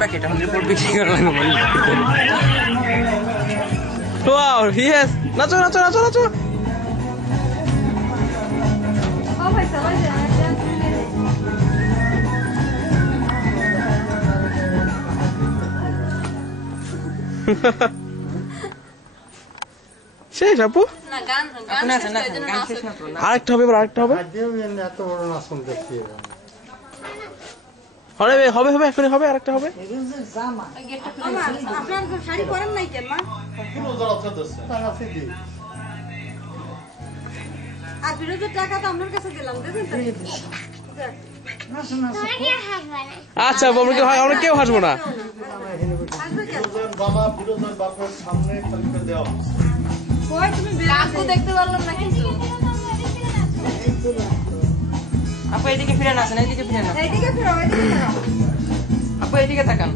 Packet report বিক্রি করা লাগবে। ওয়াও ইয়েস, নাচো নাচো নাচো নাচো। শেষ আপু, আরেকটা হবে, আরেকটা হবে, হবে হবে হবে এখনই হবে, আরেকটা হবে। আচ্ছা আমরা কেউ হাসবো না। দেখতে পারলাম না কিন্তু আপু এদিকে ফিরে আসেন, এদিকে ফিরে না, এইদিকে ফিরো, এইদিকে ফিরো। আপু এদিকে তাকান।